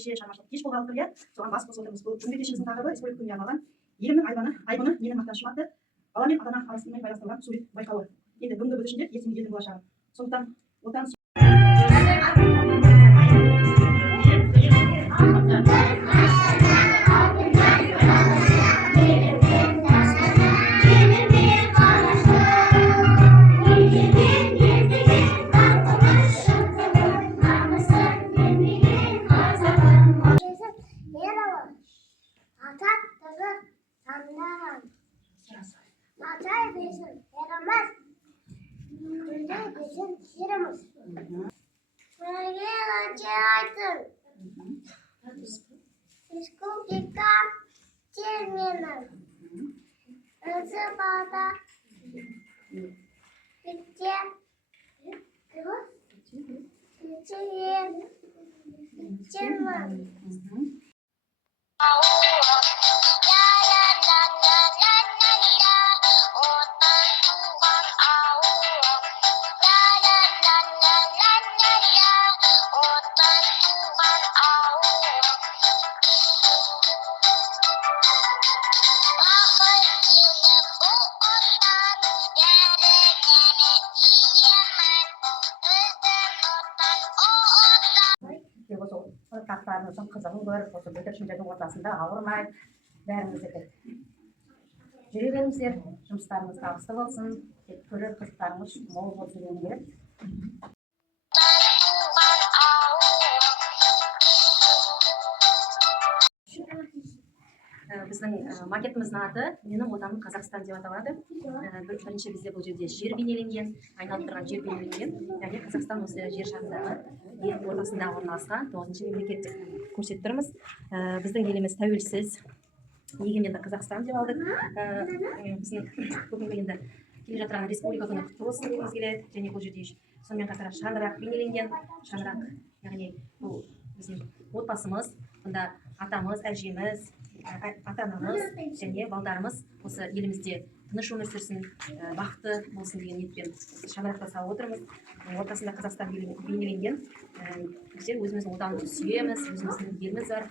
кеше шығармашылық кеш болғалы тұр, иә. Соған бас қосып отырмыз. Бұл жұмбек кешіміздің тақырыбы республика күніне арналған елімнің айбыны менің мақтанышым атты бала мен ата ана арасында байланыстырылған сурет байқауы. Енді бүгінгі бүлдіршіндер ертеңгі елдің болашағы. Сондықтан отан Matay bizim yaramaz. Günde bizim yaramaz. Merhaba Aydın. Respublika Çermenim. Özebağ'da bitti. Kartlarınızın kızılın görüp olsun, бүлдіршіндердің ортасында ауырмай, бәріңіздерді жүре беріңіздер, жұмыстарыңыз табысты болсын, көрер қызықтарыңыз мол болсын дегім келеді. Біздің макетіміздің аты менің отаным Қазақстан деп аталады. Бірінші бізде бұл жерде жер бейнеленген, айналып тұрған жер бейнеленген, яғни Қазақстан осы жер шарындағы ел ортасында орналасқан 9-шы мемлекет деп көрсетіп тұрмыз. Біздің еліміз тәуелсіз, егеменді Қазақстан деп алдық. Біздің бүгінгі енді келе жатқан республика күні құтты болсын дегіміз келеді. Және бұл жерде сонымен қатар шаңырақ бейнеленген, шаңырақ, яғни бұл біздің отбасымыз, бұнда атамыз, әжеміз, ата-анамыз және балдарымыз осы елімізде тыныш өмір сүрсін, бақытты болсын деген ниетпен шаңырақта салып отырмыз. Ортасында Қазақстан бейнеленген. Біздер өзіміздің отанымызды сүйеміз, өзіміздің еліміз бар.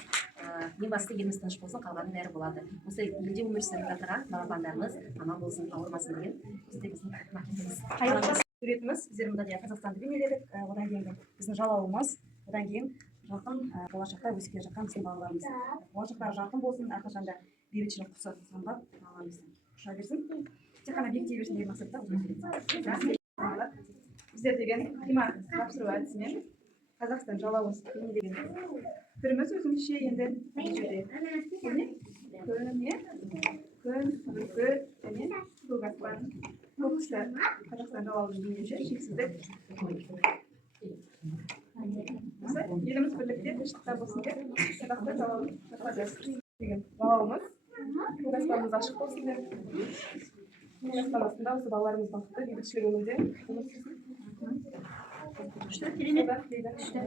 Ең басты еліміз тыныш болсын, қалғаны бәрі болады. Осы елде өмір сүріп жатқан балапандарымыз аман болсын, ауырмасын деген біздің макетіміз. Суретіміз біздер мұнда Қазақстанды бейнеледік. Одан кейін біздің жалауымыз, одан кейін жақын болашақта өсіп келе жатқан біздің балаларымыз. Болашақтары жарқын болсын, әрқашанда бейбітшілік құсы самғап, ұша берсін. Тек қана бекіте берсін деген мақсатта. Біздер деген қима тапсыру әдісімен Қазақстан жалауымыз бейнелеген түріміз өзімізше енді күн, бүркіт және көк аспан, көк құстар Қазақстан жалауымыз бейнелеуші шексіздік. Еліміз бірлікте тыныштықта болсын деп Қазақстан жалауын жасадық деген жалауымыз. Көк аспанымыз ашық болсын деп. Көк аспан астында осы балаларымыз бақытты, бейбітшілік өмірде өмір сүрсін. Күшті, күшті.